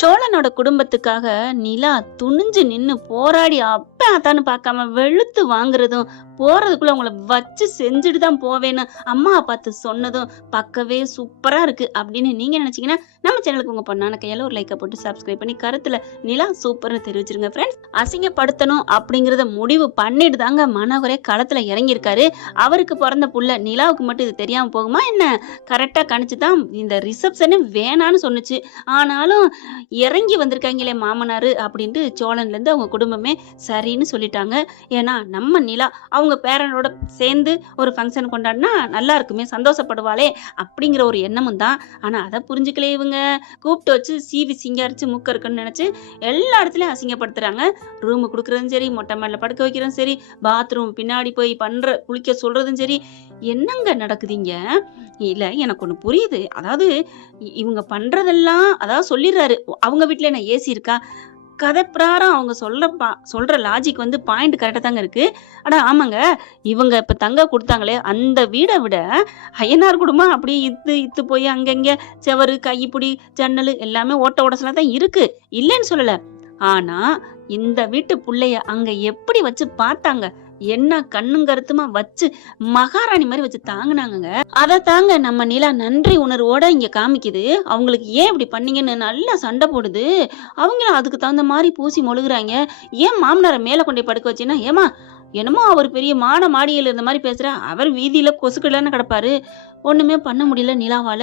சோழனோட குடும்பத்துக்காக நிலா துணிஞ்சு நின்னு போராடி அப்ப அத்தான்னு பார்க்காம வெளுத்து வாங்குறதும், போறதுக்குள்ள அவங்கள வச்சு செஞ்சுட்டு தான் போவேன்னு அம்மா பார்த்து சொன்னதும் பார்க்கவே சூப்பரா இருக்கு அப்படின்னு நீங்க நினைச்சீங்கன்னா நம்ம சேனலுக்கு உங்க பொண்ணான கையால ஒரு லைக்கை போட்டு சப்ஸ்கிரைப் பண்ணி கருத்துல நிலா சூப்பர்னு தெரிவிச்சிருங்க ஃப்ரெண்ட்ஸ். அசிங்கப்படுத்தணும் அப்படிங்கறத முடிவு பண்ணிட்டு தாங்க மனோகரே களத்துல இறங்கியிருக்காரு. அவருக்கு பிறந்த புள்ள நிலாவுக்கு மட்டும் இது தெரியாம போகுமா என்ன? கரெக்டா கணிச்சு தான் இந்த ரிசப்ஷனே வேணான்னு சொன்னுச்சு. ஆனாலும் இறங்கி வந்திருக்காங்களே மாமனாரு அப்படின்ட்டு சோழன்ல இருந்து அவங்க குடும்பமே சரின்னு சொல்லிட்டாங்க. ஏன்னா நம்ம நிலா அவங்க பேரனோட சேர்ந்து ஒரு ஃபங்க்ஷன் கொண்டாடினா நல்லா இருக்குமே, சந்தோஷப்படுவாளே அப்படிங்கிற ஒரு எண்ணமும் தான். ஆனா அதை புரிஞ்சுக்கலே இவங்க. கூப்பிட்டு வச்சு சீவி சிங்காரிச்சு முக்க இருக்குன்னு நினைச்சு எல்லா இடத்துலயும் அசிங்கப்படுத்துறாங்க. ரூமு கொடுக்கறதும் சரி, மொட்டை மேல படுக்க வைக்கிறதும் சரி, பாத்ரூம் பின்னாடி போய் குளிக்க சொல்றதும் சரி, என்னங்க நடக்குதுங்க? இல்ல எனக்கு ஒண்ணு புரியுது. அதாவது இவங்க பண்றதெல்லாம் அதாவது சொல்லிடுறாரு, அவங்க வீட்டுல என்ன ஏசி இருக்கா? கதை பிரகாரம் அவங்க சொல்ற லாஜிக் பாயிண்ட் கரெக்டா தாங்க இருக்கு. ஆனா ஆமாங்க, இவங்க இப்ப தங்க கொடுத்தாங்களே அந்த வீடை விட அய்யனார் குடும்பம் அப்படியே இத்து போய் அங்கங்க செவரு கைப்பிடி ஜன்னல் எல்லாமே ஓட்ட உடசலா தான் இருக்கு, இல்லைன்னு சொல்லல. ஆனா இந்த வீட்டு புள்ளைய அங்க எப்படி வச்சு பார்த்தாங்க, என்ன கண்ணும் கருத்துமா வச்சு மகாராணி மாதிரி வச்சு தாங்கினாங்க. அதை தாங்க நம்ம நிலா நன்றி உணர்வோட இங்க காமிக்குது. அவங்களுக்கு ஏன் இப்படி பண்ணீங்கன்னு நல்லா சண்டை போடுது. அவங்களும் அதுக்கு தகுந்த மாதிரி பூசி மொழுகுறாங்க. ஏன் மாமனாரை மேல கொண்டே படுக்க வச்சேன்னா, ஏமா என்னமோ அவர் பெரிய மாடியில் இருந்த மாதிரி பேசுற, அவர் வீதியில கொசுக்கலன்னு கிடப்பாரு, ஒண்ணுமே பண்ண முடியல நிலாவால,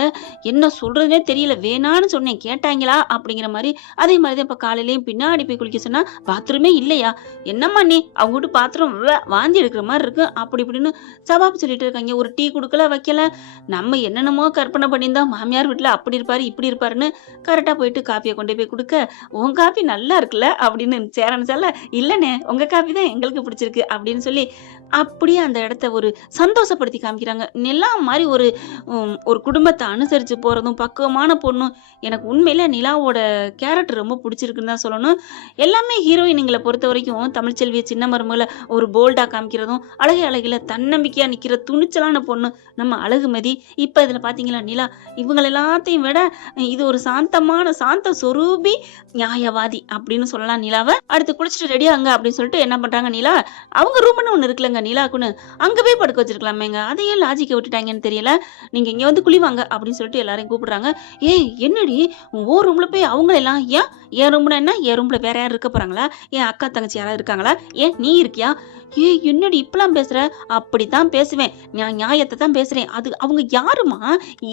என்ன சொல்றதுனே தெரியல, வேணான்னு சொன்னேன் கேட்டாங்களா அப்படிங்கிற மாதிரி. அதே மாதிரிதான் இப்ப காலையிலயும் பின்னாடி போய் குளிக்க சொன்னா பாத்ரூமே இல்லையா, என்னம்மா நீ அவங்க வீட்டு பாத்ரூம் வாந்தி எடுக்கிற மாதிரி இருக்கு அப்படி இப்படின்னு சவாப்பு சொல்லிட்டு இருக்காங்க. ஒரு டீ கொடுக்கல வைக்கல. நம்ம என்னென்னமோ கற்பனை பண்ணியிருந்தா மாமியார் வீட்டுல அப்படி இருப்பாரு இப்படி இருப்பாருன்னு கரெக்டா போயிட்டு காப்பியை கொண்டு போய் கொடுக்க, உன் காப்பி நல்லா இருக்குல்ல அப்படின்னு சேரன்னு சொல்ல, இல்லனே உங்க காப்பி தான் எங்களுக்கு பிடிச்சிருக்கு அப்படின்னு சொல்லி அப்படியே அந்த இடத்த ஒரு சந்தோஷப்படுத்தி காமிக்கிறாங்க. நிலா மாதிரி ஒரு குடும்பத்தை அனுசரிச்சு போறதும் பக்குவமான பொண்ணும். எனக்கு உண்மையில நிலாவோட கேரக்டர் ரொம்ப பிடிச்சிருக்குன்னு தான் சொல்லணும். எல்லாமே ஹீரோயினுங்களை பொறுத்த வரைக்கும் தமிழ்ச்செல்வியை சின்ன மருமகளை ஒரு போல்டா காமிக்கிறதும், அழகில தன்னம்பிக்கையா நிக்கிற துணிச்சலான பொண்ணு நம்ம அழகுமதி. இப்ப இதுல பாத்தீங்களா நிலா இவங்க எல்லாத்தையும் விட இது ஒரு சாந்த சொரூபி நியாயவாதி அப்படின்னு சொல்லலாம் நிலாவை. அடுத்து குளிச்சுட்டு ரெடியாங்க அப்படின்னு சொல்லிட்டு என்ன பண்றாங்க, நிலா அவங்க ரூம்னு ஒண்ணு இருக்குல்லங்க நிலாக்குன்னு, அங்க போய் படுக்க வச்சிருக்கலாமேங்க, அதையே லாஜிக்க விட்டுட்டாங்கன்னு தெரியல. நீங்க இங்க குளிவாங்க அப்படின்னு சொல்லிட்டு எல்லாரையும் கூப்பிடுறாங்க. ஏய் என்னடி ஓ ரூம்ல போய் அவங்க எல்லாம், ஏன் என் ரூம்ல என்ன, என் ரூம்ல வேற யாரும் இருக்க போறாங்களா, என் அக்கா தங்கச்சி யாராவது இருக்காங்களா, ஏன் நீ இருக்கியா, ஏ என்னடி இப்பெல்லாம் பேசுற? அப்படித்தான் பேசுவேன், நான் நியாயத்தை தான் பேசுறேன். அது அவங்க யாருமா,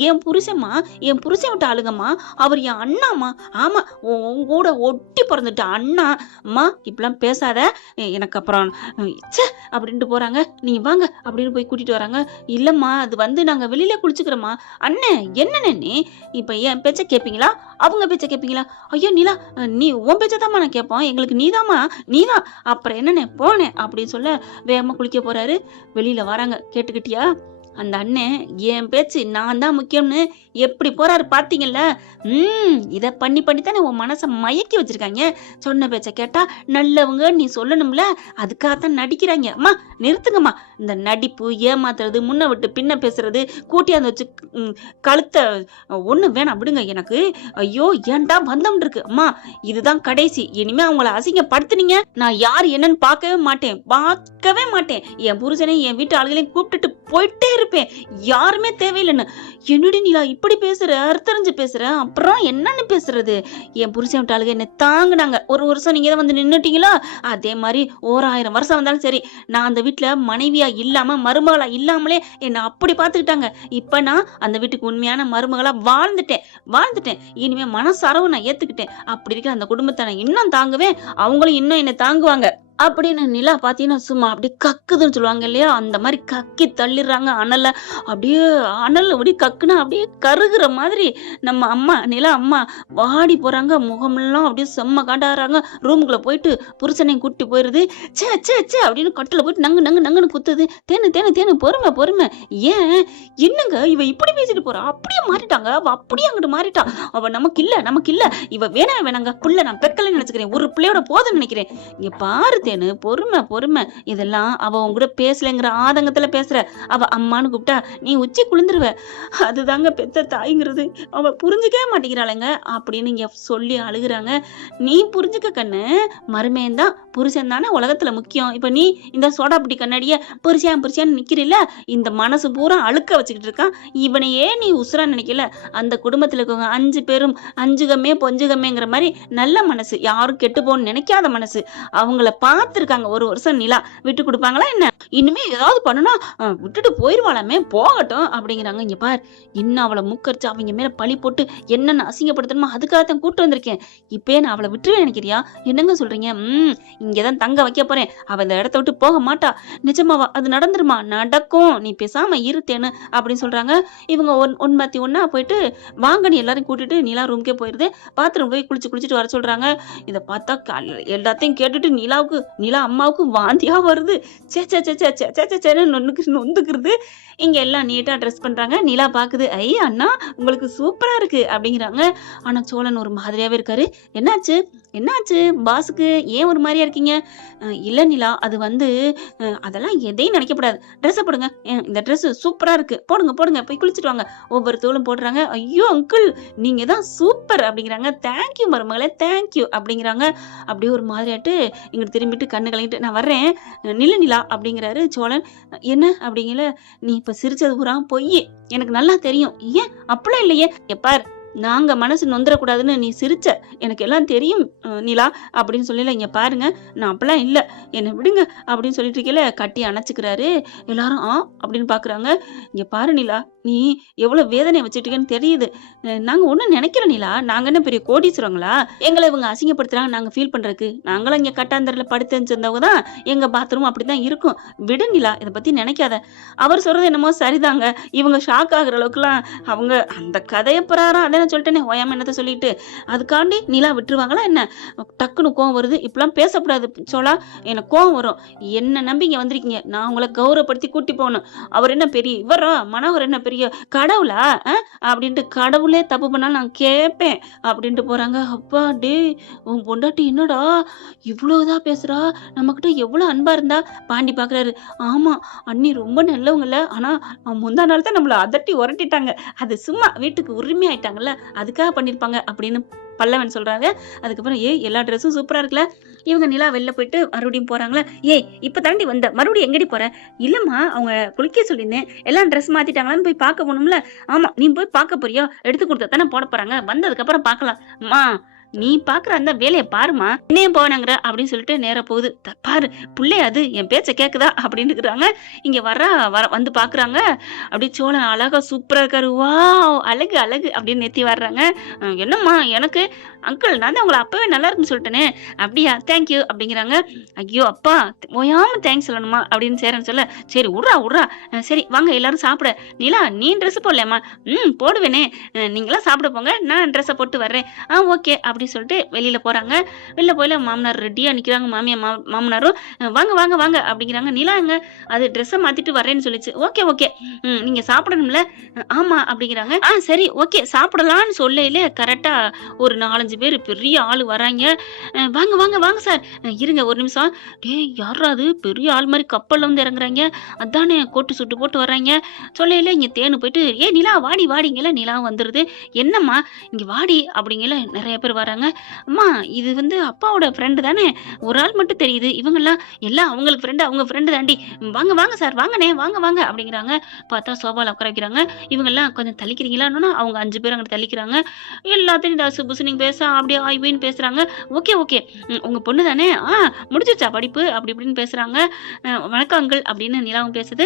என் புருஷம்மா, என் புருஷன் விட்டு ஆளுங்கம்மா, அவர் என் அண்ணாமா, ஆமா உன் கூட ஒட்டி பிறந்துட்ட அண்ணா அம்மா, இப்பெல்லாம் பேசாத எனக்கு அப்புறம் அப்படின்ட்டு போறாங்க. நீங்க வாங்க அப்படின்னு போய் கூட்டிட்டு வராங்க. இல்லம்மா அது நாங்க வெளியில குளிச்சுக்கிறோமா. அண்ணே என்னண்ணே இப்ப என் பேச்ச கேட்பீங்களா அவங்க பேச்ச கேட்பீங்களா? ஐயோ நிலா நீ உன் பேச்சதாம்மா நான் கேட்போம், எங்களுக்கு நீதான் அப்புறம் என்னண்ணே போனேன் அப்படின்னு சொல்ல வேகமா குளிக்க போறாரு. வெளியில வராங்க. கேட்டுக்கிட்டியா அந்த அண்ணன் என் பேச்சு நான் தான் முக்கியம்னு எப்படி போறாரு பாத்தீங்கல்ல. இத பண்ணித்தானே உன் மனசை மயக்கி வச்சிருக்காங்க. சொன்ன பேச்ச கேட்டா நல்லவங்க நீ சொல்லணும்ல, அதுக்காகத்தான் நடிக்கிறாங்க. அம்மா நிறுத்துங்கம்மா, இந்த நடிப்பு ஏமாத்துறது முன்ன விட்டு பின்ன பேசுறது கூட்டியாந்து வச்சு கழுத்த ஒண்ணு வேணாம் விடுங்க எனக்கு. ஐயோ ஏன்டா பந்தம் இருக்கு அம்மா, இதுதான் கடைசி. இனிமே அவங்கள அசிங்கப்படுத்துனீங்க நான் யார் என்னன்னு பார்க்கவே மாட்டேன். என் புருஷனை என் வீட்டு ஆளுகளையும் கூப்பிட்டுட்டு போயிட்டே இருப்பேன், யாருமே தேவையில்லைன்னு. என்னடி நிலா இப்படி பேசுற, அர்த்தறிஞ்சு பேசுற, அப்புறம் என்னன்னு பேசுறது? என் புருஷன் விட்டு ஆளுக என்ன தாங்குனாங்க, ஒரு வருஷம் நீங்க தான் நின்னுட்டீங்களா, அதே மாதிரி 1000 வருஷம் வந்தாலும் சரி நான் அந்த வீட்டுல மனைவியா இல்லாம மருமகளா இல்லாமலே என்ன அப்படி பாத்துக்கிட்டாங்க. இப்ப நான் அந்த வீட்டுக்கு உண்மையான மருமகளா வாழ்ந்துட்டேன். இனிமே மனசாரவும் நான் ஏத்துக்கிட்டேன். அப்படி இருக்க அந்த குடும்பத்தை நான் இன்னும் தாங்குவேன், அவங்களும் இன்னும் என்ன தாங்குவாங்க அப்படின்னு நிலா பாத்தீங்கன்னா சும்மா அப்படியே கக்குதுன்னு சொல்லுவாங்க இல்லையா, அந்த மாதிரி கக்கி தள்ளிடுறாங்க அனல. அப்படியே அனல் அப்படி கக்குனா அப்படியே கருகுற மாதிரி நம்ம அம்மா நிலா அம்மா வாடி போறாங்க. முகமெல்லாம் அப்படியே செம்ம காண்டாடுறாங்க. ரூமுக்குள்ள போயிட்டு புருஷனையும் கூட்டி போயிருது. சே அப்படின்னு கட்டில போயிட்டு நங்குன்னு குத்துது. தேனு பொறுமை. ஏன் என்னங்க இவ இப்படி பேசிட்டு போறா, அப்படியே மாறிட்டாங்க, அவ அப்படியே அங்கிட்டு மாறிட்டா. அவ நமக்கு இல்ல இவ வேணாங்க புள்ள நான் பெக்கலன்னு நினைச்சுக்கிறேன், ஒரு பிள்ளையோட போதுன்னு நினைக்கிறேன். இங்க பாரு தேனு, பொறுமை பொறுமை. இதெல்லாம் அவ உன் கூட பேசலைங்கிற ஆதங்கத்துல பேசுற. அவ அம்மான்னு கூப்பிட்டா நீ உச்சி குளிந்துருவ. அதுதாங்க பெத்த தாய்ங்கிறது. அவ புரிஞ்சுக்கவே மாட்டேங்கிறாளேங்க அப்படின்னு இங்க சொல்லி அழுகுறாங்க. நீ புரிஞ்சுக்க கண்ணு, மருமேன் தான் புருஷன் தானே உலகத்துல முக்கியம். இப்ப நீ இந்த சோடாப்புட்டி கண்ணாடிய புருஷன் நிக்கிறீல்ல, இந்த மனசு பூரா அழுக்க வச்சுக்கிட்டு இருக்கான். இவனையே நீ உசுரா நினைக்கல. அந்த குடும்பத்துல இருக்கவங்க 5 பேரும் அஞ்சுகமே பொஞ்சுகமேங்கிற மாதிரி நல்ல மனசு, யாரும் கெட்டு போன்னு நினைக்காத மனசு. அவங்கள பார்த்துருக்காங்க. ஒரு வருஷம் நிலா விட்டு கொடுப்பாங்களா என்ன? இனிமே ஏதாவது பண்ணுனா விட்டுட்டு போயிருவாளாமே, போகட்டும் அப்படிங்கிறாங்க. இங்க பார், இன்னும் அவளை மூக்கரிச்சு அவங்க மேல பழி போட்டு என்னென்ன அசிங்கப்படுத்தணுமோ அதுக்காகத்தான் கூட்டு வந்திருக்கேன். இப்பயே நான் அவளை விட்டுருவேன் நினைக்கிறியா? என்னங்க சொல்றீங்க? இங்கதான் தங்க வைக்க போறேன். அவ இந்த இடத்த விட்டு போக மாட்டா. நிஜமாவா? அது நடந்துருமா? நடக்கும். நீ பேசாம இருத்தேன்னு அப்படின்னு சொல்றாங்க. இவங்க ஒன்பாத்தி ஒன்னா போயிட்டு வாங்க நீ எல்லாரையும் கூட்டிட்டு நிலா ரூம்க்கே போயிருது. பாத்ரூம் போய் குளிச்சுட்டு வர சொல்றாங்க. இதை பார்த்தா எல்லாத்தையும் கேட்டுட்டு நிலா அம்மாவுக்கு வாந்தியா வருது. நொந்துக்குறது. இங்க எல்லாம் நீட்டா ட்ரெஸ் பண்றாங்க. நிலா பாக்குது. ஐ அண்ணா உங்களுக்கு சூப்பரா இருக்கு அப்படிங்கிறாங்க. ஆனா சோழன் ஒரு மாதிரியாவே இருக்காரு. என்னாச்சு பாஸுக்கு ஏன் ஒரு மாதிரியா இருக்கீங்க? இல்ல நிலா, அது வந்து அதெல்லாம் எதையும் நினைக்கப்படாது. ட்ரெஸ்ஸை போடுங்க, இந்த ட்ரெஸ் சூப்பரா இருக்கு, போடுங்க போய் குளிச்சுட்டு வாங்க. ஒவ்வொருத்தவளும் போடுறாங்க. ஐயோ அங்கிள் நீங்க தான் சூப்பர் அப்படிங்கிறாங்க. தேங்க்யூ மருமகளே, தேங்க்யூ அப்படிங்கிறாங்க. அப்படியே ஒரு மாதிரியாட்டு இங்கிட்டு திரும்பிட்டு கண்ணு கலங்கிட்டு நான் வர்றேன் நில நிலா அப்படிங்கிறாரு சோழன். என்ன அப்படிங்கல, நீ இப்ப சிரிச்சது பூரா பொய், எனக்கு நல்லா தெரியும். ஏன் அப்படிலாம் இல்லையே, எப்பார் நாங்க மனசு நொந்துடக்கூடாதுன்னு நீ சிரிச்ச, எனக்கு எல்லாம் தெரியும் நிலா அப்படின்னு சொல்லல. இங்க பாருங்க, நான் அப்பெல்லாம் இல்ல, என்னை விடுங்க அப்படின்னு சொல்லிட்டு இருக்கல. கட்டி அணைச்சுக்கிறாரு. எல்லாரும் அப்படின்னு பாக்குறாங்க. இங்க பாரு நிலா, நீ எவ்வளவு வேதனை வச்சுட்டுக்கன்னு தெரியுது. நாங்க ஒண்ணும் நினைக்கிற நிலா, நாங்க என்ன பெரிய கோடீஸ்வரங்களா? எங்களை இவங்க அசிங்கப்படுத்துறாங்க நாங்க ஃபீல் பண்றதுக்கு? நாங்களும் இங்க கட்டாந்தரில் படுத்துருந்தவங்க தான். எங்க பாத்ரூம் அப்படிதான் இருக்கும். விடு நிலா, இதை பத்தி நினைக்காத. அவர் சொல்றது என்னமோ சரிதாங்க. இவங்க ஷாக் ஆகுற அளவுக்குலாம் அவங்க அந்த கதையை பிரகாரம் அதை சொல்லிட்டேனே, ஓயாம என்னத்த சொல்லிட்டு அதுக்காண்டி நிலா விட்டுருவாங்களா என்ன? டக்குன்னு கோவம் வருது. இப்பெல்லாம் பேசக்கூடாது சோழா, எனக்கு கோவம் வரும். என்ன நம்பி இங்க வந்திருக்கீங்க, நான் உங்களை கௌரவப்படுத்தி கூட்டி போகணும். அவர் என்ன பெரிய இவரா, மனோகர் என்ன பெரிய கடவுளா அப்படின்ட்டு, கடவுளே தப்பு பண்ணாலும் நான் கேட்பேன் அப்படின்ட்டு போறாங்க. அப்பா டே, உன் பொண்டாட்டி என்னடா இவ்வளவுதான் பேசுறா, நம்ம கிட்ட எவ்வளவு அன்பா இருந்தா. பாண்டி பாக்குறாரு. ஆமா அண்ணி ரொம்ப நல்லவங்கல்ல, ஆனா முந்தா நாள் தான் நம்மள அதட்டி உரட்டிட்டாங்க. அது சும்மா வீட்டுக்கு உரிமை ஆயிட்டாங்கல்ல, அதுக்காக பண்ணிருப்பாங்க அப்படின்னு பல்லவன் சொல்றாங்க. அதுக்கப்புறம் எல்லா ட்ரெஸ்ஸும் சூப்பரா இருக்குல்ல. இவங்க நிலா வெளில போயிட்டு மறுபடியும் போறாங்களா. இப்ப தாண்டி வந்த, மறுபடியும் எங்கடி போற? இல்லம்மா அவங்க குளிக்க சொல்லியிருந்தேன், எல்லாம் ட்ரெஸ் மாத்திட்டாங்களான்னு போய் பார்க்க போகணும்ல. ஆமா நீ போய் பார்க்க போறியோ? எடுத்து கொடுத்தா தானே போட போறாங்க, வந்ததுக்கு அப்புறம் பார்க்கலாம். அம்மா நீ பாக்குற அந்த வேலையை பாருமா, என்னையும் போனாங்கிற அப்படின்னு சொல்லிட்டு நேர போகுது. பாரு புள்ளைய, அது என் பேச்ச கேக்குதா அப்படின்னு இருக்கிறாங்க. இங்க வந்து பாக்குறாங்க. அப்படியே சோழன் அழகா சூப்பரா இருக்காரு. வா அழகு அப்படின்னு நெத்தி வர்றாங்க. என்னம்மா எனக்கு அங்கிள், நான் தான் உங்களை அப்பவே நல்லா இருக்குன்னு சொல்லிட்டேனே. அப்படியா, தேங்க்யூ அப்படிங்கிறாங்க. ஐயோ அப்பா, ஓயாம தேங்க்ஸ் சொல்லணுமா அப்படின்னு சேரன் சொல்ல, சரி விட்றா சரி வாங்க எல்லாரும் சாப்பிட. நிலா நீ ட்ரெஸ் போடலையாம்மா? போடுவேனே, நீங்களாம் சாப்பிட போங்க, நான் ட்ரெஸ்ஸை போட்டு வர்றேன். ஓகே அப்படின்னு சொல்லிட்டு வெளியில போறாங்க. வெளில போயில மாமனார் ரெடியா நிக்கிறாங்க. மாமனாரும் வாங்க அப்படிங்கிறாங்க. நிலாங்க அது ட்ரெஸ்ஸை மாத்திட்டு வரேன்னு சொல்லிச்சு. ஓகே நீங்க சாப்பிடணும்ல? ஆமா அப்படிங்கிறாங்க. சரி ஓகே சாப்பிடலாம்னு சொல்லல, கரெக்டா ஒரு 4-5 பேர் பெரிய ஆளு வராங்க. வாங்க சார், இருங்க ஒரு நிமிஷம். யாராவது பெரிய ஆள் மாதிரி கப்பல்ல வந்து இறங்குறாங்க, அதானே கோட்டு சுட்டு போட்டு வர்றாங்க. சொல்லல இங்க தேனு போயிட்டு நிலா வாடிங்கல. நிலா வந்துருது. என்னம்மா இங்க வாடி அப்படிங்கல. நிறைய பேர் வராங்க. அம்மா இது வந்து அப்பாவோட ஃப்ரெண்டு தானே, ஒரு ஆள் மட்டும் தெரியுது, இவங்கெல்லாம் எல்லாம் அவங்களுக்கு ஃப்ரெண்டு, அவங்க ஃப்ரெண்டு தாண்டி. வாங்க சார், வாங்கண்ணே வாங்க அப்படிங்கிறாங்க. பார்த்தா சோபால உட்கார வைக்கிறாங்க. இவங்கெல்லாம் கொஞ்சம் தள்ளிக்கிறீங்களான்னா அவங்க 5 பேர் அங்கே தள்ளிக்கிறாங்க. எல்லாத்தையும் டசு புசுனிங் பேச அப்படியே ஆய்வுன்னு பேசுறாங்க. ஓகே உங்க பொண்ணு தானே, முடிச்சிருச்சா படிப்பு அப்படி இப்படின்னு பேசுறாங்க. வணக்கம் அங்கிள் அப்படின்னு நிலாவும் பேசுது.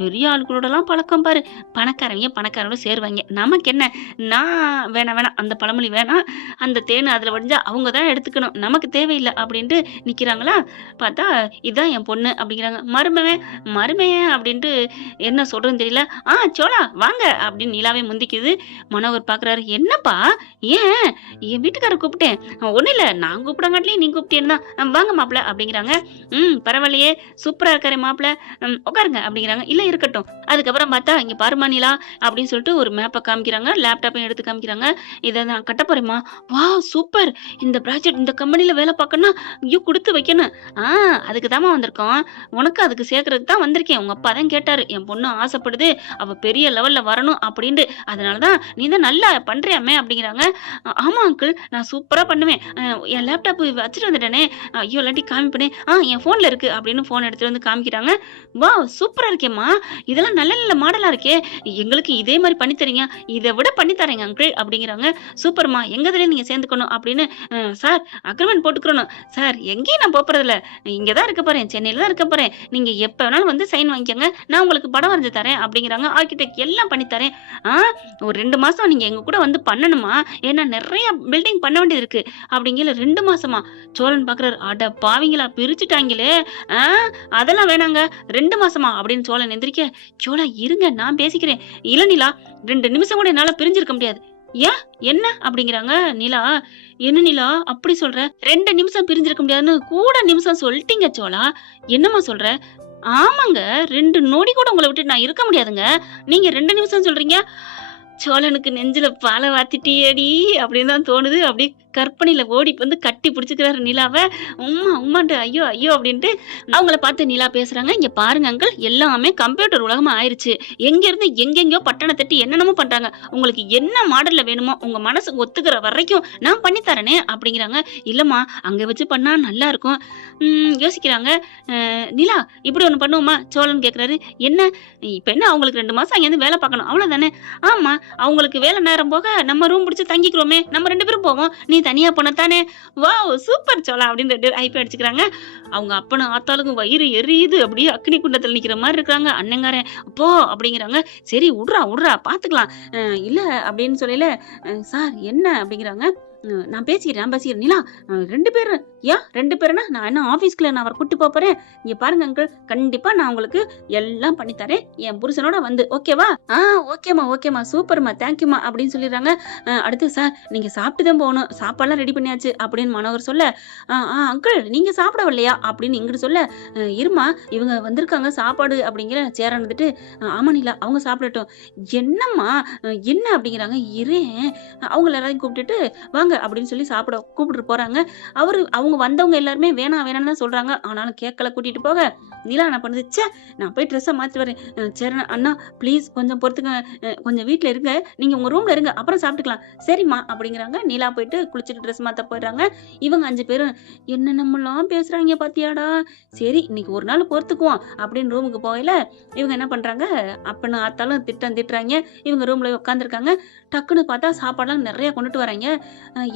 பெரிய ஆளுகளோடலாம் பழக்கம் பாரு, பணக்காரங்களோட சேருவாங்க, நமக்கு என்ன? நான் வேணாம் அந்த பழமொழி வேணாம், அந்த தேன் அதுல வடிஞ்சா அவங்க தான் எடுத்துக்கணும், நமக்கு தேவையில்லை அப்படின்ட்டு நிக்கிறாங்களா. பார்த்தா இதுதான் என் பொண்ணு அப்படிங்கிறாங்க. மருமையன் அப்படின்ட்டு என்ன சொல்றதுன்னு தெரியல. சோழா வாங்க அப்படின்னு நிலாவே முந்திக்குது. மனோகர் பாக்குறாரு. என்னப்பா ஏன் என் வீட்டுக்காரர் கூப்பிட்டேன். ஒண்ணும் இல்ல நான் கூப்பிடங்காட்டியும் நீ கூப்பிட்டேன்னு தான். வாங்க மாப்பிள அப்படிங்கிறாங்க. பரவாயில்லையே சூப்பரா இருக்காரே மாப்பிள. உட்காருங்க அப்படிங்கிறாங்க. இல்ல இருக்கட்டும். அதுக்கப்புறம் பார்த்தா இங்க பாரும்மா நிலா அப்படின்னு சொல்லிட்டு ஒரு மேப்ப காமிக்கிறாங்க. லேப்டாப்பையும் எடுத்து காமிக்கிறாங்க. இத நான் கட்டப் போறேன்ம்மா. வாவ்! சூப்பர். இந்த ப்ராஜெக்ட் இந்த கம்பெனில வேலை பார்க்கணும்னா ஐயோ! குடுத்து வைக்கணும். ஆ அதுக்கு தாம்மா வந்திருக்கோம். உனக்கு அதுக்கு சேர்க்கறதுக்கு தான் வந்திருக்கேன். உங்க அப்பா தான் கேட்டாரு. என் பொண்ணு ஆசைப்படுது. அவ பெரிய லெவல்ல வரணும் அப்படின்ட்டு. அதனால தான் நீ தான் நல்லா பண்றியாமே அப்படிங்கிறாங்க. ஆமா அங்கிள் நான் சூப்பரா பண்ணுவேன். என் லேப்டாப் வச்சுட்டு வந்துட்டேனே. ஐயோ! இல்லாட்டி காமிப்பனே. என் ஃபோன்ல இருக்கு அப்படின்னு ஃபோன் எடுத்துட்டு வந்து காமிக்கிறாங்க. வாவ்! சூப்பரா இருக்கேம்மா. இதெல்லாம் நல்ல நல்ல மாடலா இருக்கே. எங்களுக்கு இதே மாரி பண்ணி தரீங்க. இத விட பண்ணி தரேங்க அங்கிள் அப்படிங்கிறாங்க. சூப்பர்மா. எங்க இதுல நீங்க சேர்ந்துக்கணும் அப்படின்னு. Sir agreement போட்டுக்கிறணும். சார் எங்கேயும் நான் போறதில்ல. இங்க தான் இருக்க போறேன். சென்னையில தான் இருக்க போறேன். நீங்க எப்ப வேணாலும் வந்து சைன் வாங்கிக்கங்க. நான் உங்களுக்கு படம் வரைஞ்சு தரேன் அப்படிங்கிறாங்க. ஆர்க்கிடெக்ட் எல்லாம் பண்ணி தரேன். ஆ ஒரு 2 மாசம் நீங்க எங்க கூட வந்து பண்ணணுமா? ஏன்னா நெறைய பில்டிங் பண்ண வேண்டியது இருக்கு. அப்படிங்கல 2 மாசமா? சோழன் பார்க்குறாரு. அட பாவிங்களா பிரிச்சுட்டாங்களே. ஆ அதெல்லாம் வேணாங்க. 2 மாசமா? அப்படின்னு சோழன் எந்திரிக்க, சோழா இருங்க நான் பேசிக்கிறேன். இல்ல நிலா 2 நிமிஷம் கூட என்னால பிரிஞ்சிருக்க முடியாது. ஏன்? என்ன? அப்படிங்கிறாங்க. நிலா, என்ன நிலா அப்படி சொல்ற? 2 நிமிஷம் பிரிஞ்சிருக்க முடியாதுன்னு கூட நிமிஷம் சொல்லிட்டீங்க சோழா. என்னம்மா சொல்ற? ஆமாங்க. 2 நொடி கூட உங்கள விட்டுட்டு நான் இருக்க முடியாதுங்க. நீங்க 2 நிமிஷம் சொல்றீங்க. சோழனுக்கு நெஞ்சில பால வாத்திட்டியேடி அப்படின்னு தான் தோணுது. அப்படியே கற்பனையில ஓடி வந்து கட்டி பிடிச்சுக்கிறாரு நிலாவ. உம்மா உம்மான்ட்டு ஐயோ ஐயோ அப்படின்ட்டு அவங்கள பார்த்து நிலா பேசுறாங்க. இங்க பாருங்க அங்கிள் எல்லாமே கம்ப்யூட்டர் உலகமா ஆயிருச்சு. எங்க இருந்து எங்கெங்கயோ பட்டணம் தட்டி என்னென்னமோ பண்றாங்க. உங்களுக்கு என்ன மாடல்ல வேணுமோ உங்க மனசுக்கு ஒத்துக்கிற வரைக்கும் நான் பண்ணி தரேனே அப்படிங்கிறாங்க. இல்லம்மா அங்க வச்சு பண்ணா நல்லா இருக்கும். யோசிக்கிறாங்க. நிலா இப்படி ஒண்ணு பண்ணுவோமா? சோழன் கேட்கிறாரு. என்ன? இப்ப என்ன அவங்களுக்கு 2 மாசம் அங்க இருந்து வேலை பார்க்கணும் அவ்வளவுதானே? ஆமா. அவங்களுக்கு வேலை நேரம் போக நம்ம ரூம் பிடிச்சு தங்கிக்கிறோமே. நம்ம 2 பேரும் போவோம். நீ தனியா போனதானே? வாவ்! சூப்பர் சோளா அப்படின்னு 2 பேரும் ஹைப் அடிச்சுக்கிறாங்க. அவங்க அப்பனும் ஆத்தாளுக்கும் வயிறு எரியுது. அப்படியே அக்னி குண்டத்துல நிக்கிற மாரி இருக்காங்க. அண்ணங்காரன் போ அப்படிங்கிறாங்க. சரி உட்றா பாத்துக்கலாம். இல்ல அப்படின்னு சொல்லல. சார் என்ன அப்படிங்கிறாங்க. நான் பேசிக்கிறேன் நிலா. 2 பேரு ஏன் 2 பேருனா நான் என்ன ஆபீஸ்க்குள்ள நான் அவரை கூட்டு போறேன். இங்க பாருங்க அங்கிள் கண்டிப்பா நான் உங்களுக்கு எல்லாம் பண்ணி தரேன். என் புருஷனோட வந்து ஓகேவா? ஓகேமா சூப்பர்மா தேங்க்யூமா அப்படின்னு சொல்லிடுறாங்க. அடுத்து சார் நீங்க சாப்பிட்டு தான் போகணும். சாப்பாடுலாம் ரெடி பண்ணியாச்சு அப்படின்னு மனோகர் சொல்ல, அங்கிள் நீங்க சாப்பிடவில்லையா அப்படின்னு இங்கிட்டு சொல்ல, இருமா இவங்க வந்திருக்காங்க சாப்பாடு அப்படிங்கிற சேர வந்துட்டு, ஆமா நிலா அவங்க சாப்பிடட்டும். என்னம்மா என்ன அப்படிங்கிறாங்க. அவங்கள எல்லாரையும் கூப்பிட்டுட்டு வாங்க அப்படின்னு சொல்லி சாப்பிட கூப்பிட்டு போறாங்க. அவங்க வந்தவங்க எல்லாருமே வேணாம்னு தான் சொல்றாங்க. ஆனாலும் கேட்கல. கூட்டிட்டு போக நிலா என்ன பண்ணுது, ச்சே நான் போய் ட்ரெஸ்ஸை மாத்தி வரேன். சரி அண்ணா ப்ளீஸ் கொஞ்சம் பொறுத்துங்க. கொஞ்சம் வீட்டுல இருங்க. நீங்க உங்க ரூம்ல இருங்க அப்புறம் சாப்பிட்டுக்கலாம். சரிம்மா அப்படிங்கிறாங்க. நிலா போயிட்டு குளிச்சுட்டு ட்ரெஸ் மாத்த போயிடுறாங்க. இவங்க 5 பேரும் என்னென்னமெல்லாம் பேசுறாங்க பாத்தியாடா. சரி இன்னைக்கு ஒரு நாள் பொறுத்துக்குவோம் அப்படின்னு ரூமுக்கு போகல. இவங்க என்ன பண்றாங்க, அப்பன்னு ஆத்தாலும் திட்டுறாங்க. இவங்க ரூம்ல உட்காந்துருக்காங்க. டக்குன்னு பார்த்தா சாப்பாடுலாம் நிறைய கொண்டுட்டு வராங்க.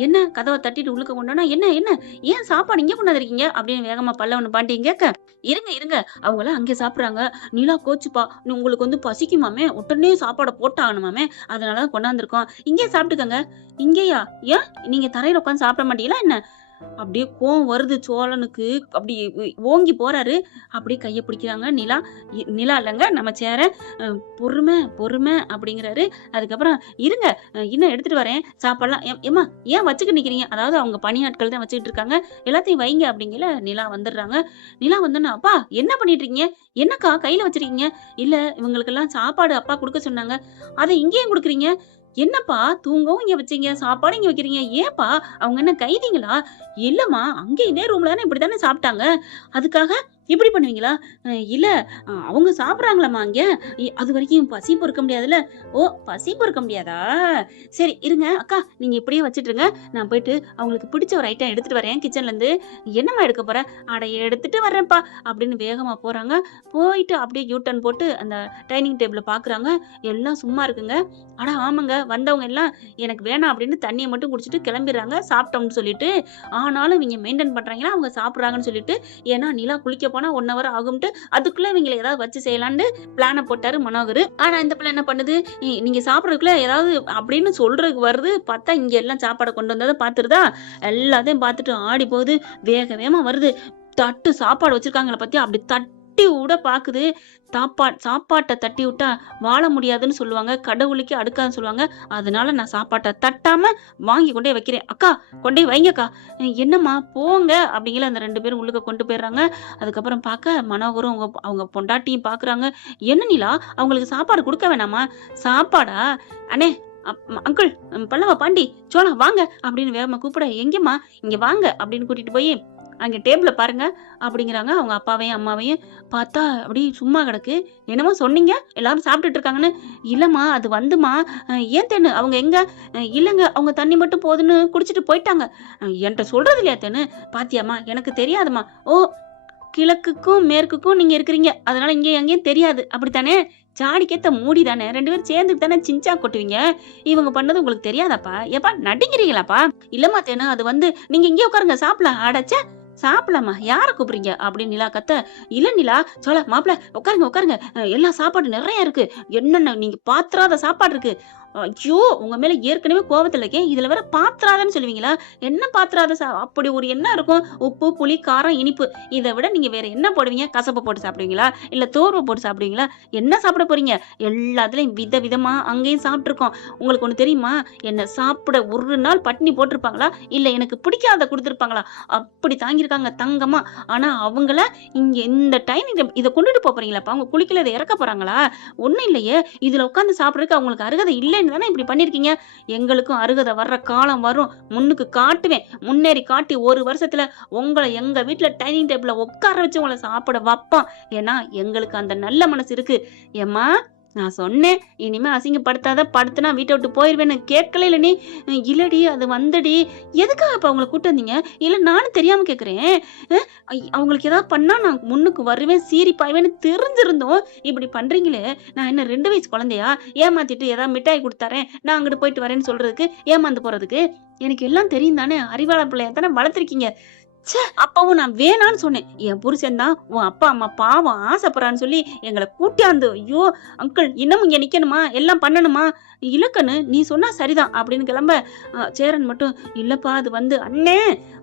என்ன கதவை தட்டிட்டு உள்ளுக்க கொண்டோன்னா, என்ன ஏன் சாப்பாடு இங்கே கொண்டாந்துருக்கீங்க அப்படின்னு வேகமா பல்லவனு பாண்டியன் கேட்க, இருங்க அவங்களாம் அங்கே சாப்பிடுறாங்க. நிலா கோச்சுப்பா உங்களுக்கு வந்து பசிக்குமாமே, உடனே சாப்பாடை போட்டாகணுமாமே, அதனாலதான் கொண்டாந்துருக்கோம். இங்கே சாப்பிட்டுக்கங்க. இங்கேயா? ஏன் நீங்க தரையில உட்காந்து சாப்பிட மாட்டீங்களா என்ன? அப்படியே கோவம் வருது சோழனுக்கு. அப்படி ஓங்கி போறாரு. அப்படியே கையை பிடிக்கிறாங்க நிலா. நிலா இல்லைங்க நம்ம சேர. பொறுமை அப்படிங்கிறாரு. அதுக்கப்புறம் இருங்க இன்னும் எடுத்துட்டு வரேன் சாப்பாடுலாம். ஏமா ஏன் வச்சுக்கிட்டு நிக்கிறீங்க? அதாவது அவங்க பணியாட்கள் தான் வச்சுக்கிட்டு இருக்காங்க. எல்லாத்தையும் வைங்க அப்படிங்கல நிலா வந்துடுறாங்க. நிலா வந்தோன்னா, அப்பா என்ன பண்ணிட்டு இருக்கீங்க? என்னக்கா கையில வச்சிருக்கீங்க? இல்ல இவங்களுக்கெல்லாம் சாப்பாடு அப்பா கொடுக்க சொன்னாங்க. அதை இங்கேயும் கொடுக்குறீங்க. என்னப்பா தூங்கவும் இங்க வச்சீங்க, சாப்பாடு இங்க வைக்கிறீங்க. ஏப்பா அவங்க என்ன கைதிங்களா? இல்லம்மா அங்கே இதே ரூம்ல தானே இப்படித்தானே சாப்பிட்டாங்க. அதுக்காக இப்படி பண்ணுவீங்களா? இல்ல அவங்க சாப்பிடுறாங்களாம்மா அங்க. அது வரைக்கும் பசி பொறுக்க முடியாதுல்ல. ஓ பசி பொறுக்க முடியாதா? சரி இருங்க அக்கா நீங்க இப்படியே வச்சிட்டு இருங்க. நான் போயிட்டு அவங்களுக்கு பிடிச்ச ஒரு ஐட்டம் எடுத்துட்டு வரேன் கிச்சன்ல இருந்து. என்னம்மா எடுக்க போற? அட எடுத்துட்டு வர்றேன்ப்பா அப்படின்னு வேகமா போறாங்க. போயிட்டு அப்படியே யூட்டன் போட்டு அந்த டைனிங் டேபிள பாக்குறாங்க. எல்லாம் சும்மா இருக்குங்க. அட ஆமாங்க வந்தவங்க எல்லாம் எனக்கு வேணாம் அப்படின்னு தண்ணியை மட்டும் குடிச்சிட்டு கிளம்பிடுறாங்க சாப்பிட்டோம்னு சொல்லிட்டு. ஆனாலும் இவங்க மெயின்டைன் பண்றாங்கன்னா அவங்க சாப்பிடுறாங்கன்னு சொல்லிட்டு. ஏன்னா நிலா குளிக்க போனா 1 hour ஆகும்ட்டு அதுக்குள்ள இவங்களை ஏதாவது வச்சு செய்யலான்னு பிளான போட்டாரு மனோகர். ஆனா இந்த பிள்ளை என்ன பண்ணுது, நீங்க சாப்பிடறதுக்குள்ள ஏதாவது அப்படின்னு சொல்றதுக்கு வருது. பார்த்தா இங்க எல்லாம் சாப்பாடை கொண்டு வந்ததை பாத்துருதா. எல்லாத்தையும் பார்த்துட்டு ஆடி போகுது. வேகமா வருது. தட்டு சாப்பாடு வச்சிருக்காங்களா பத்தியா அப்படி தட்டி தட்டி விட பாக்குது. சாப்பாட்டை தட்டி விட்டா வாழ முடியாதுன்னு சொல்லுவாங்க, கடவுளுக்கே அடுக்காதுன்னு சொல்லுவாங்க. அதனால நான் சாப்பாட்டை தட்டாம வாங்கி கொண்டே வைக்கிறேன். அக்கா கொண்டே வைங்கக்கா. என்னம்மா போங்க அப்படிங்கிற அந்த 2 பேரும் உள்ளுக்க கொண்டு போயிடுறாங்க. அதுக்கப்புறம் பார்க்க மனோகரும் அவங்க பொண்டாட்டியும் பாக்குறாங்க. என்ன நிலா, அவங்களுக்கு சாப்பாடு கொடுக்க வேணாமா? சாப்பாடா? அண்ணே, அங்கிள், பல்லவா, பாண்டி, சோளா வாங்க அப்படின்னு வேகமா கூப்பிட, எங்கம்மா, இங்க வாங்க அப்படின்னு கூட்டிட்டு போய் அங்க டேபிள பாருங்க அப்படிங்கிறாங்க. அவங்க அப்பாவையும் அம்மாவையும் பார்த்தா அப்படி சும்மா கிடக்கு. என்னமோ சொன்னீங்க, எல்லாரும் சாப்பிட்டுட்டு இருக்காங்கன்னு. இல்லம்மா, அது வந்துமா, ஏன் தேனு அவங்க எங்க? இல்லைங்க, அவங்க தண்ணி மட்டும் போதுன்னு குடிச்சிட்டு போயிட்டாங்க. என்கிட்ட சொல்றது இல்லையா தேனு? பாத்தியாம்மா, எனக்கு தெரியாதுமா. ஓ, கிழக்குக்கும் மேற்குக்கும் நீங்க இருக்கிறீங்க, அதனால இங்க எங்கேயும் தெரியாது அப்படித்தானே? சாடிக்கேத்த மூடி தானே, 2 பேரும் சேர்ந்துட்டு தானே சிஞ்சா கொட்டுவீங்க. இவங்க பண்ணது உங்களுக்கு தெரியாதாப்பா? ஏப்பா நடிக்கிறீங்களாப்பா? இல்லம்மா தேனு, அது வந்து நீங்க இங்கே உட்காருங்க, சாப்பிடலாம். அடைச்ச சாப்பிடலாமா, யார கூப்பிடுறீங்க அப்படின்னு நிலா கத்த. இல்ல நிலா, சொல்ல மாப்பிள, உட்காருங்க உட்காருங்க, எல்லா சாப்பாடு நிறைய இருக்கு, என்னென்ன நீங்க பாத்திராத சாப்பாடு இருக்கு. ஐயோ, உங்க மேல ஏற்கனவே கோவத்துல இருக்கேன், இதுல வேற பாத்திராதன்னு சொல்லுவீங்களா? என்ன பாத்திராத அப்படி ஒரு என்ன இருக்கும்? உப்பு, புளி, காரம், இனிப்பு, இதை விட நீங்க வேற என்ன போடுவீங்க? கசப்பு போட்டு சாப்பிடுவீங்களா, இல்ல தோர்வு போட்டு சாப்பிடுவீங்களா? என்ன சாப்பிட போறீங்க? எல்லாத்துலயும் விதவிதமா அங்கேயும் சாப்பிட்டு இருக்கோம். உங்களுக்கு ஒண்ணு தெரியுமா? என்ன சாப்பிட ஒரு நாள் பட்டினி போட்டிருப்பாங்களா, இல்ல எனக்கு பிடிக்காத கொடுத்திருப்பாங்களா? அப்படி தாங்கியிருக்காங்க தங்கமா. ஆனா அவங்கள இங்க இந்த டைனிங் இதை கொண்டுட்டு போறீங்களாப்பா? அவங்க குளிக்கல இதை இறக்க போறாங்களா? ஒண்ணும் இல்லையே, இதுல உட்காந்து சாப்பிடறதுக்கு அவங்களுக்கு அருகதை இல்லைன்னு தானே இப்படி பண்ணிருக்கீங்க. எங்களுக்கும் அருகதை வர்ற காலம் வரும், முன்னுக்கு காட்டுவேன், முன்னேறி காட்டி 1 வருஷத்துல உங்களை எங்க வீட்டுல டைனிங் டேபிள்ல உட்கார வச்சு உங்களை சாப்பிட வைப்போம். ஏன்னா எங்களுக்கு அந்த நல்ல மனசு இருக்கு. ஏம்மா, நான் சொன்னேன், இனிமே அசிங்கப்படுத்தாத, படுத்துனா வீட்டை விட்டு போயிருவேன்னு. கேட்கல இல்ல நீ? இல்லடி, அது வந்தடி. எதுக்காக இப்ப அவங்களை கூட்டு வந்தீங்க? இல்ல நானும் தெரியாம கேக்குறேன். அவங்களுக்கு ஏதாவது பண்ணா நான் முன்னுக்கு வருவேன், சீரி பாய்வேன்னு தெரிஞ்சிருந்தோம் இப்படி பண்றீங்களே. நான் என்ன 2 வயசு குழந்தையா? ஏமாத்திட்டு ஏதாவது மிட்டாய் கொடுத்தாரேன், நான் அங்கிட்டு போயிட்டு வரேன்னு சொல்றதுக்கு, ஏமாந்து போறதுக்கு? எனக்கு எல்லாம் தெரியும் தானே, அறிவாள பிள்ளைய தானே வளர்த்திருக்கீங்க. அப்பவும் நான் வேணான்னு சொன்னேன். என் புருஷன் தான் உன் அப்பா அம்மா பாவம் ஆசைப்படுறான்னு சொல்லி எங்களை கூட்டியாந்து. ஐயோ அங்கிள், இன்னமும் இங்க நிக்கணுமா, எல்லாம் பண்ணணுமா? இலக்கணு, நீ சொன்னா சரிதான் அப்படின்னு கிளம்ப, சேரன் மட்டும் இல்லப்பா, அது வந்து அண்ணே,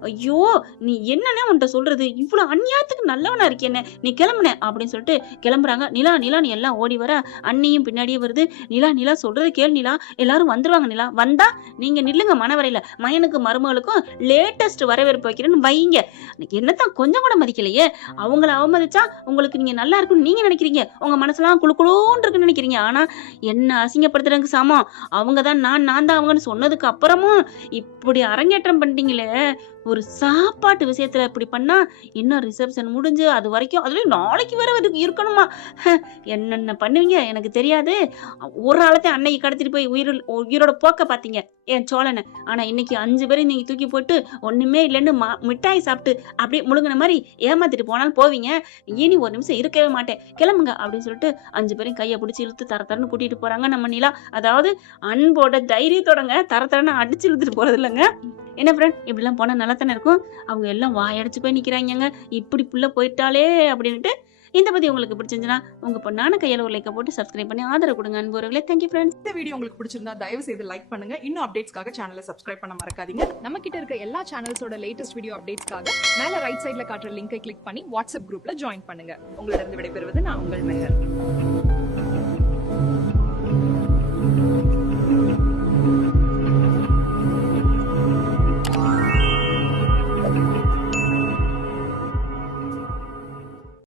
ஐயோ நீ என்னன்னே உன்கிட்ட சொல்றது, இவ்வளவு அந்நியாயத்துக்கு நல்லவனா இருக்கேன்னு, நீ கிளம்புன அப்படின்னு சொல்லிட்டு கிளம்புறாங்க. நிலா நிலா நீ எல்லாம் ஓடி வர, அண்ணியும் பின்னாடியே வருது. நிலா நிலா சொல்றது கேள் நிலா, எல்லாரும் வந்துருவாங்க நிலா, வந்தா நீங்க நில்லுங்க மனவரையில, மயனுக்கு மருமகளுக்கும் லேட்டஸ்ட் வரவேற்பு வைக்கிறேன்னு வைங்க. என்னத்தான் கொஞ்சம் கூட மதிக்கலையே. அவங்கள அவமதிச்சா உங்களுக்கு நீங்க நல்லா இருக்குன்னு நீங்க நினைக்கிறீங்க, உங்க மனசுலாம் குளுக்குளூன்னு இருக்குன்னு நினைக்கிறீங்க. ஆனா என்ன அசிங்கப்படுத்துறதுக்கு சமம். அவங்கதான் நான் தான் அவங்கன்னு சொன்னதுக்கு அப்புறமும் இப்படி அரங்கேற்றம் பண்ணிட்டீங்களே. ஒரு சாப்பாட்டு விஷயத்துல இப்படி பண்ணா, இன்னும் ரிசப்ஷன் முடிஞ்சு அது வரைக்கும், அதுலயும் நாளைக்கு வேற இருக்கணுமா? என்னென்ன பண்ணுவீங்க எனக்கு தெரியாது. ஒரு ஆளத்தை அன்னைக்கு கடத்திட்டு போய் உயிரோட போக்க பாத்தீங்க என் சோழனை. ஆனா இன்னைக்கு 5 பேரும் நீங்க தூக்கி போட்டு ஒண்ணுமே இல்லைன்னு மிட்டாய் சாப்பிட்டு அப்படியே முழுங்கின மாதிரி ஏமாத்திட்டு போனாலும் போவீங்க. இனி ஒரு நிமிஷம் இருக்கவே மாட்டேன், கிளம்புங்க அப்படின்னு சொல்லிட்டு 5 பேரும் கையை பிடிச்சி இழுத்து தரத்தரன்னு கூட்டிட்டு போறாங்க நம்ம நிலா. அதாவது அன்போட தைரியத்தோடங்க, தரத்தரன்னு அடிச்சு இழுத்துட்டு போறது இல்லைங்க. என்ன ஃப்ரெண்ட், இப்படிலாம் போனா நல்லா தானே இருக்கும். அவங்க எல்லாம் வாயடிச்சு போய் நிக்கிறாங்க, இப்படி புள்ள போயிட்டாலே அப்படின்ட்டு. இந்த பத்தி உங்களுக்கு பிடிச்சிருந்துச்சுன்னா உங்க பொண்ணான கையில ஒரு லைக்கை போட்டு சப்ஸ்கிரைப் பண்ணி ஆதரவு கொடுங்க அன்புறவர்களே. Thank you friends. இந்த வீடியோ உங்களுக்கு பிடிச்சிருந்தா தயவு செய்து லைக் பண்ணுங்க. இன்னும் அப்டேட்ஸ்க்காக சேனலை சப்ஸ்கிரைப் பண்ண மறக்காதீங்க. நம்ம கிட்ட இருக்க எல்லா சேனல்ஸோட லேட்டஸ்ட் வீடியோ அப்டேட்ஸ்க்காக மேல ரைட் சைடுல காட்டுற லிங்கை கிளிக் பண்ணி வாட்ஸ்அப் குரூப்ல ஜாயின் பண்ணுங்க. உங்களிடம் விடைபெறுவது நான் உங்கள் மெஹர்.